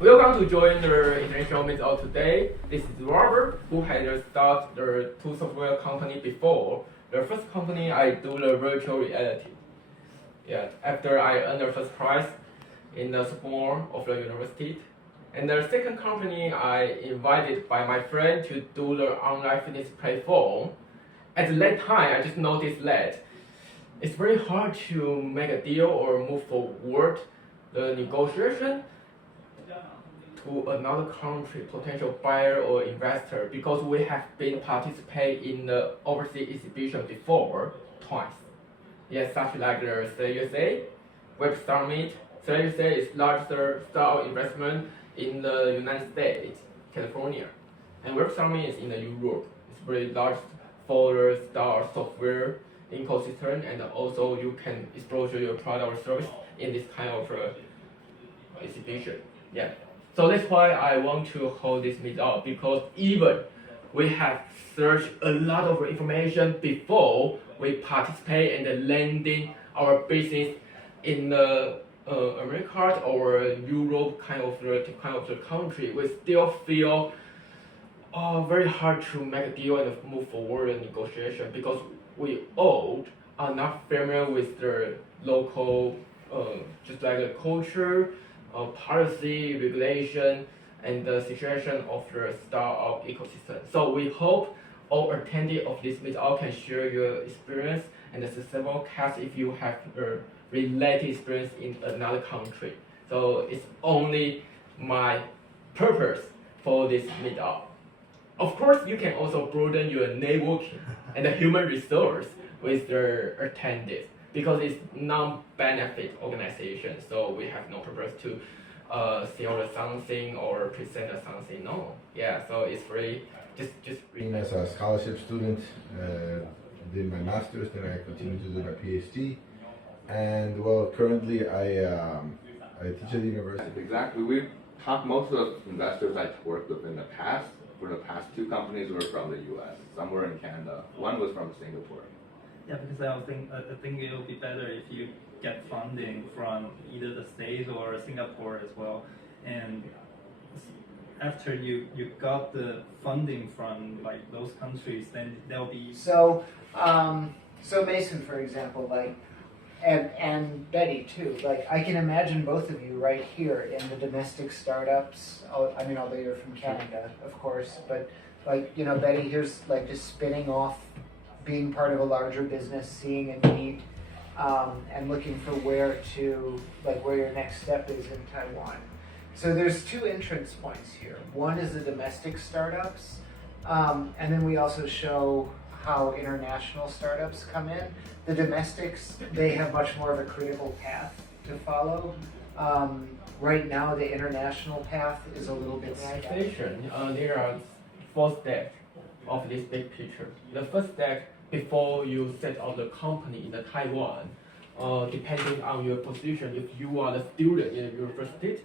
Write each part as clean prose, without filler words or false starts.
Welcome to join the international meetup today. This is Robert, who had started the two software company before. The first company I do the virtual reality. Yeah, after I earned the first prize in the sophomore of the university. And the second company I invited by my friend to do the online fitness platform. At that time, I just noticed that it's very hard to make a deal or move forward the negotiation to another country, potential buyer or investor, because we have been participate in the overseas exhibition before, twice. Yes, such like the CUSA, Web Summit. CUSA is larger style investment in the United States, California. And Web Summit is in the Europe. It's very large for the style software ecosystem, and also you can explore your product or service in this kind of exhibition. Yeah. So that's why I want to hold this meetup, because even we have searched a lot of information before we participate and landing our business in the America or Europe kind of the country. We still feel very hard to make a deal and move forward in negotiation, because we all are not familiar with the local, just like the culture, policy, regulation, and the situation of the startup ecosystem. So we hope all attendees of this meetup can share your experience and the successful case if you have a related experience in another country. So it's only my purpose for this meetup. Of course, you can also broaden your networking and the human resource with the attendees, because it's non-benefit organization, so we have no purpose to sell something or present something. No, yeah, so it's free. Just. As a scholarship student, did my master's, then I continued to do my PhD, and well, currently I teach at the university. Exactly. We've talked most of the investors I've worked with in the past. For the past two companies were from the U.S. Some were in Canada. One was from Singapore. Yeah, because I think it will be better if you get funding from either the States or Singapore as well. And after you got the funding from like those countries, then there'll be so Mason, for example, like and Betty too. Like I can imagine both of you right here in the domestic startups. I mean, although you're from Canada, of course, but like Betty here's like just spinning off, being part of a larger business, seeing a need, and looking for where your next step is in Taiwan. So there's two entrance points here. One is the domestic startups, and then we also show how international startups come in. The domestics, they have much more of a critical path to follow. Right now, the international path is a little bit sketchy. There are 4 steps of this big picture. The first step, before you set up the company in the Taiwan, depending on your position, if you are the student in the university,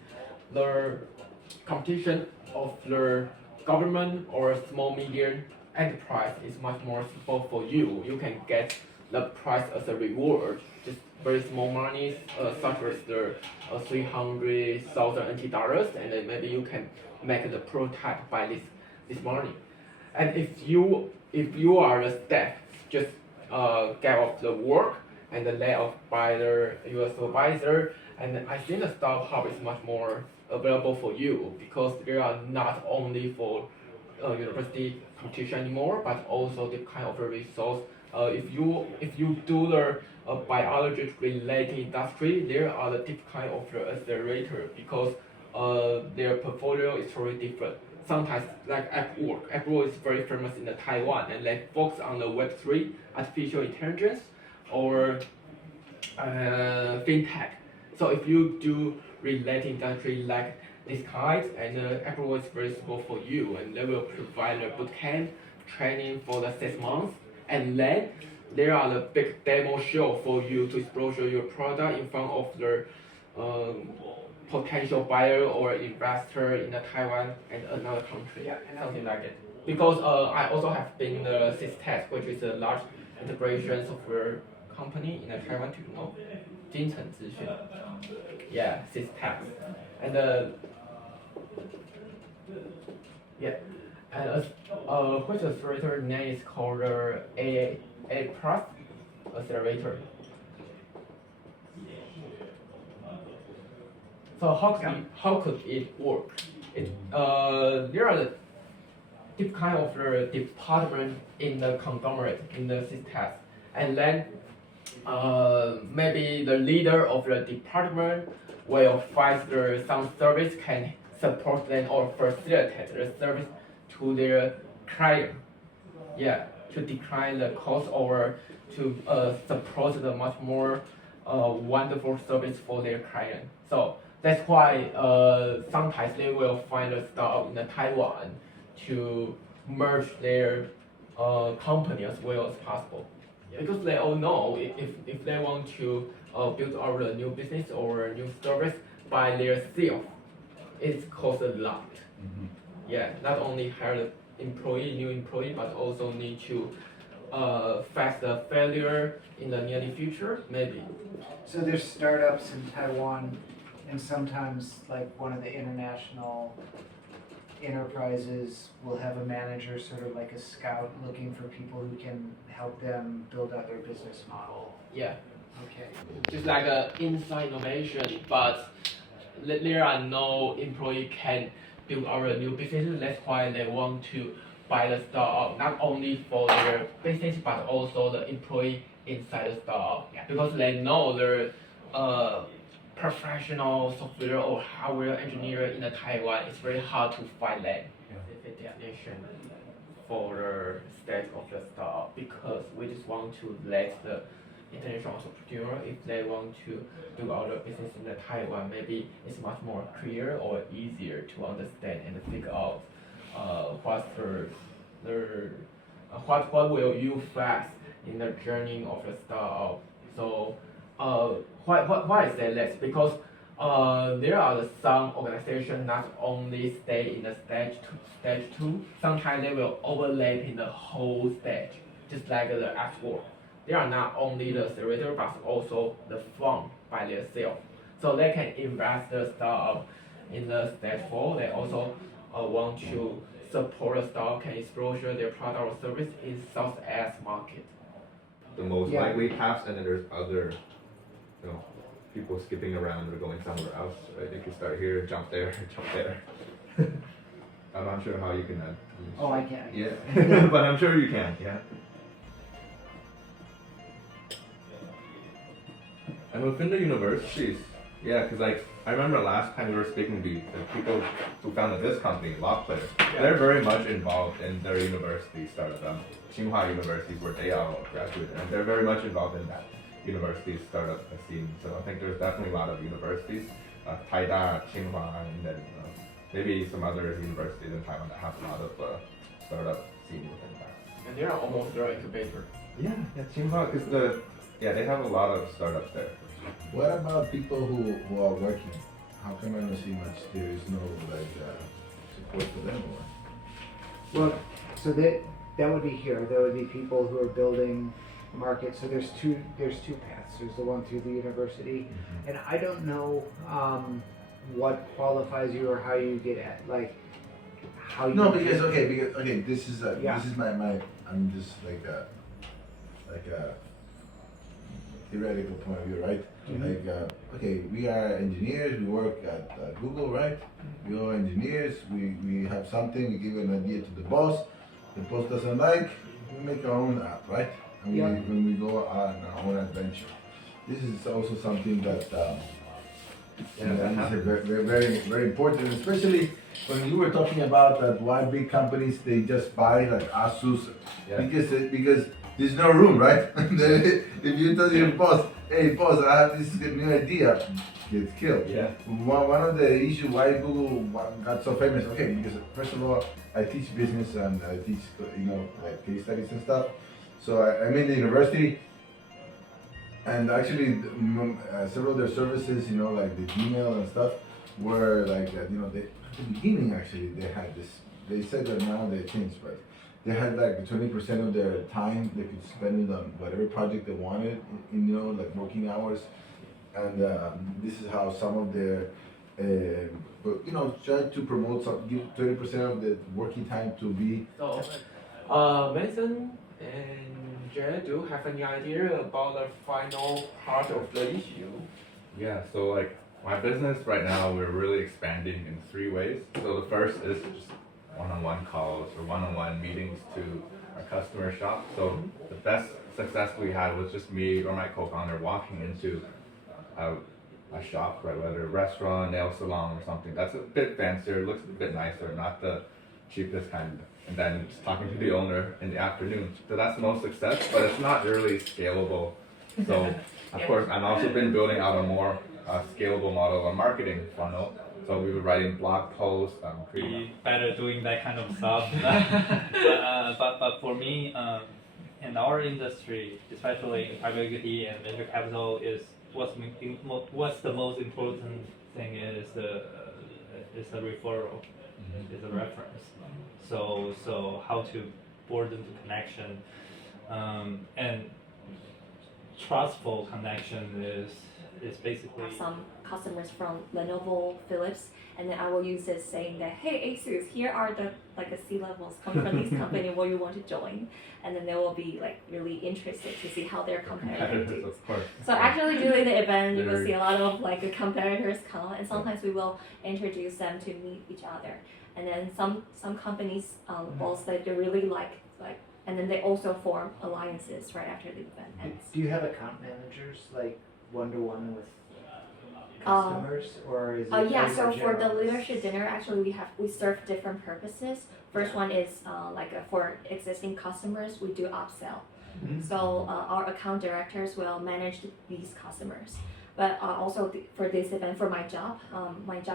the competition of the government or small medium enterprise is much more simple for you. You can get the price as a reward, just very small money, such as the 300,000 NT dollars, and then maybe you can make the prototype by this money. And if you are the staff, just get off the work and then lay off by your supervisor, and I think the startup is much more available for you, because they are not only for university competition anymore, but also the kind of resource. If you do the biology related industry, there are the different kind of the accelerator, because their portfolio is totally different. Sometimes like Upwork is very famous in the Taiwan, and they focus on the Web3, artificial intelligence, or fintech. So if you do related industry like this kind, and Upwork is very suitable for you, and they will provide a bootcamp training for the 6 months, and then there are the big demo show for you to explore your product in front of the potential buyer or investor in the Taiwan and another country, something like that. Because I also have been in the Systech, which is a large integration software company in the Taiwan, do you know? 金城资讯. Yeah, Systech. And Yeah, and which accelerator name is called A Plus Accelerator. So how could it work? There are the different kind of the department in the conglomerate in the system, and then maybe the leader of the department will find some service can support them or facilitate the service to their client. Yeah, to decline the cost or to support the much more wonderful service for their client. So that's why sometimes they will find a startup in Taiwan to merge their company as well as possible. Because they all know if they want to build out a new business or a new service by themselves, it costs a lot. Mm-hmm. Yeah, not only hire the new employee, but also need to face the failure in the near future, maybe. So there's startups in Taiwan, and sometimes like one of the international enterprises will have a manager, sort of like a scout, looking for people who can help them build out their business model. Yeah, Okay. just like an inside innovation, but there are no employee can build out a new business. That's why they want to buy the startup, not only for their business, but also the employee inside the startup. Yeah. Because they know their professional software or hardware engineer in Taiwan, it's very hard to find them. Specific definition for the state of the startup, because we just want to let the international entrepreneur, if they want to do out a business in Taiwan, maybe it's much more clear or easier to understand and figure out what will you face in the journey of the startup. So why is that? Because there are some organizations not only stay in the stage two, sometimes they will overlap in the whole stage, just like the F4. They are not only the accelerator, but also the fund by themselves. So they can invest the startup in the stage 4. They also want to support the startup can explore their product or service in Southeast market. The most Yeah. likely paths, and then there's other, people skipping around or going somewhere else. Right? If you start here, jump there, jump there. I'm not sure how you can. Oh, I can. Yeah, but I'm sure you can. Yeah. And within the universities, yeah, because like I remember last time we were speaking to the people who founded this company, Law Players. Yeah. They're very much involved in their university startup, Tsinghua University, where they all graduated, and they're very much involved in that university startup scene. So I think there's definitely a lot of universities, Taida, Tsinghua, and then maybe some other universities in Taiwan that have a lot of startup scene within that. And they are almost their incubator. Yeah, Tsinghua, because they have a lot of startups there. What about people who are working? How come I don't see much? There is no support for them. Well, so that would be here. There would be people who are building markets. So there's two paths. There's the one through the university, and I don't know what qualifies you or how you get at how you. No, because this is Yeah. this is my I'm just like a theoretical point of view, right? Mm-hmm. We are engineers. We work at Google, right? We are engineers. We have something. We give an idea to the boss. The boss doesn't like. We make our own app, right? And Yeah. when we go on our own adventure. This is also something that is very, very, very important, especially when you were talking about that why big companies they just buy like Asus, because there's no room, right? If you tell your boss, hey boss, I have this new idea, gets killed. Yeah. One of the issues why Google got so famous, because first of all, I teach business and I teach, like case studies and stuff. So I'm in the university, and actually several of their services, like the Gmail and stuff, were like, at the beginning actually they had this. They said that now they changed, but they had like 20% of their time they could spend it on whatever project they wanted, like working hours. And this is how some of their But try to promote give 20% of the working time to be. So, Mason and Jen, do you have any idea about the final part of the issue? Yeah, so like my business right now, we're really expanding in 3 ways. So the first is just one-on-one calls or one-on-one meetings to our customer shop. So the best success we had was just me or my co-founder walking into a shop, right, whether a restaurant, nail salon, or something that's a bit fancier, looks a bit nicer, not the cheapest kind, and then just talking to the owner in the afternoon. So that's the most success, but it's not really scalable. So of course, I've also been building out a more scalable model, a marketing funnel. So we were writing blog posts, creating. Be better doing that kind of stuff. But for me, in our industry, especially in private equity and venture capital, is what's the most important thing is the referral, is a reference. So how to broaden the connection, and trustful connection is basically. Some customers from Lenovo, Philips, and then I will use this saying that, hey ASUS, here are the a C-levels come from this company, will you want to join? And then they will be really interested to see how their competitors do. Of course. So actually during the event, you will see a lot of competitors come, and sometimes we will introduce them to meet each other. And then some companies also they really like, and then they also form alliances right after the event ends. Do you have account managers one-to-one with customers, or is it? Yeah, so more for the generalist? leadership dinner, actually we serve different purposes. First one is for existing customers, we do upsell. So our account directors will manage these customers. But also for this event, for my job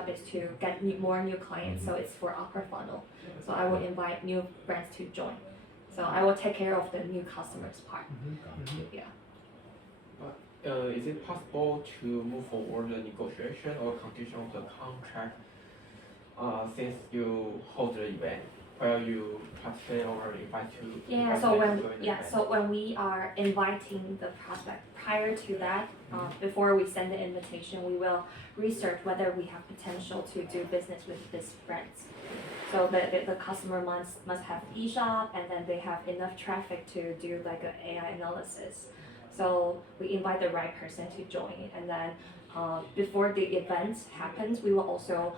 is to get more new clients. So it's for upper funnel. So I will invite new brands to join. So I will take care of the new customers part. Yeah. Is it possible to move forward the negotiation or completion of the contract since you hold the event, where you participate or invite to? Yeah. So when we are inviting the prospect, prior to that, before we send the invitation, we will research whether we have potential to do business with these brands. So the customer must have eShop, and then they have enough traffic to do an AI analysis. So we invite the right person to join, and then before the event happens, we will also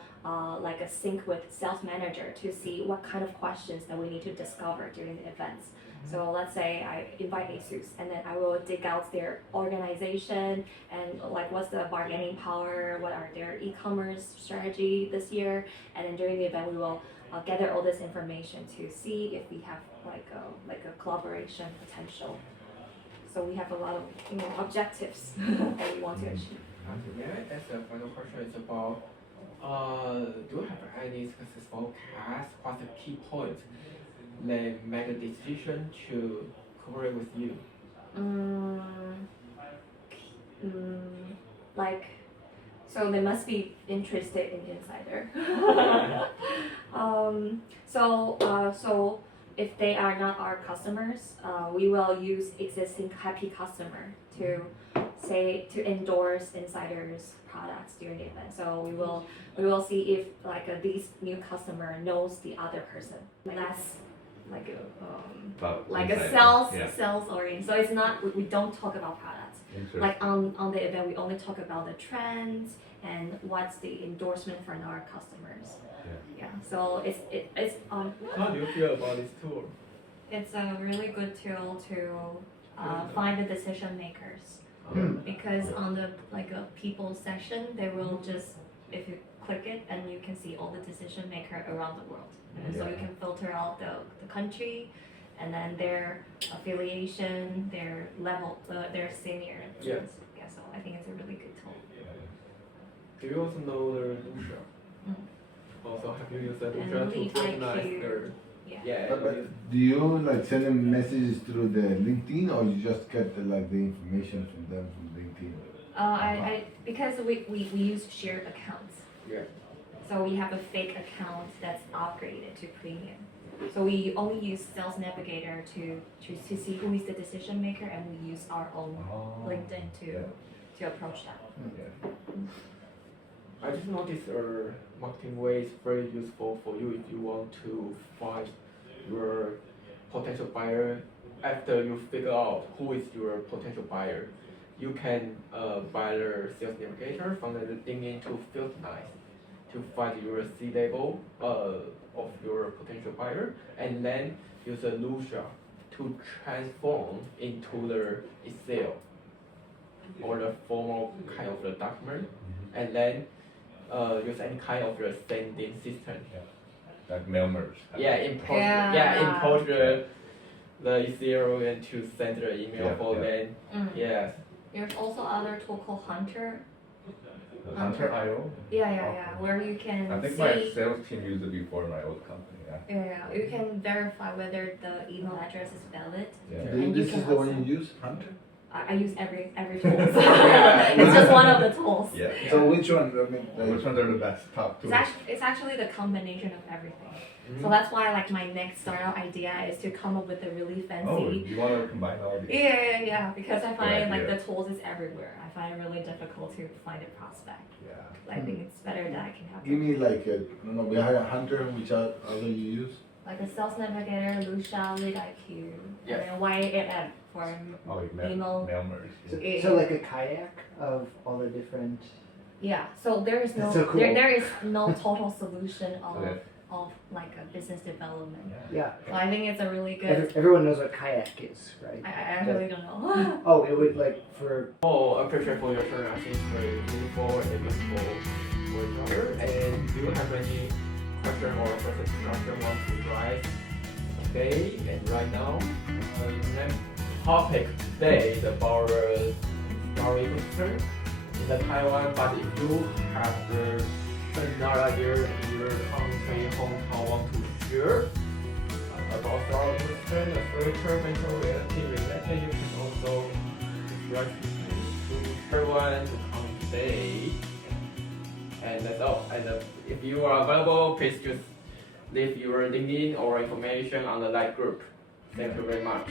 sync with sales manager to see what kind of questions that we need to discover during the events. So let's say I invite ASUS, and then I will dig out their organization and what's the bargaining power, what are their e-commerce strategy this year, and then during the event we will gather all this information to see if we have a collaboration potential. So we have a lot of objectives that we want to achieve. May I ask a final question? It's about do you have any successful case? What's the key point they make a decision to cooperate with you? So they must be interested in Insider. So if they are not our customers, we will use existing happy customer to endorse Insider's products during the event. So we will see if these new customer knows the other person. That's sales oriented. So it's not, we don't talk about products. On the event we only talk about the trends and what's the endorsement from our customers. Yeah. So it's How do you feel about this tool? It's a really good tool to find the decision makers. Because on the a people section, they will just, if you click it, and you can see all the decision maker around the world. And so you can filter out the country, and then their affiliation, their level, their senior. Yeah. Yeah. So I think it's a really good tool. Do you also know the Lucia? Also, have you used the Lucia to Lead organize IQ. their? Yeah. Yeah. But do you send them messages through the LinkedIn, or you just get the information from them from LinkedIn? Because we use shared accounts. Yeah. So we have a fake account that's upgraded to premium. So we only use Sales Navigator to see who is the decision maker, and we use our own LinkedIn to approach that. I just noticed marketing way is very useful for you if you want to find your potential buyer. After you figure out who is your potential buyer, you can buy the sales navigator from the LinkedIn to filterize to find your C-level of your potential buyer, and then use a Lucia to transform into the Excel or the formal kind of the document, and then use any kind of the sending system. Like mail merge. Import the Excel and to send the email for them. Yes. There's also other tool called Hunter. Hunter.io. Where you can I think see. my sales team used it before in my old company. You can verify whether the email address is valid. And this is the one you use, Hunter? I use every tool. It's just one of the tools. Yeah. So which one? I mean, like, Which ones are the best top tools? It's actually the combination of everything. So that's why like my next startup idea is to come up with a really fancy. Oh, you want to combine all these? Yeah. Because I find like idea. the tools is everywhere. I find it really difficult to find a prospect. Yeah. I think it's better that I can have. give me like I don't know, behind a Hunter, which other you use? Like a sales navigator, Lucia, Lead IQ, Yes. and then YAM for Oh, email. mail merge. So like a kayak of all the different. Yeah. So there is no That's so cool. there is no total solution of Okay. of like a business development. Yeah. So I think it's a really good. Everyone knows what kayak is, right? I really don't know. Oh, it would like for. Oh, I appreciate for your turn. I think it's very meaningful and useful for each other. And do you have any question or further discussion want to rise? Okay, and right now, next topic today is about startup-ecosystem in the Taiwan. But if you have another idea in your country, hometown, want to share about startup-ecosystem, Accelerator, mental reality related, you can also subscribe to everyone to come today. And that's all. And if you are available, please just leave your LinkedIn or information on the live group. Thank you very much.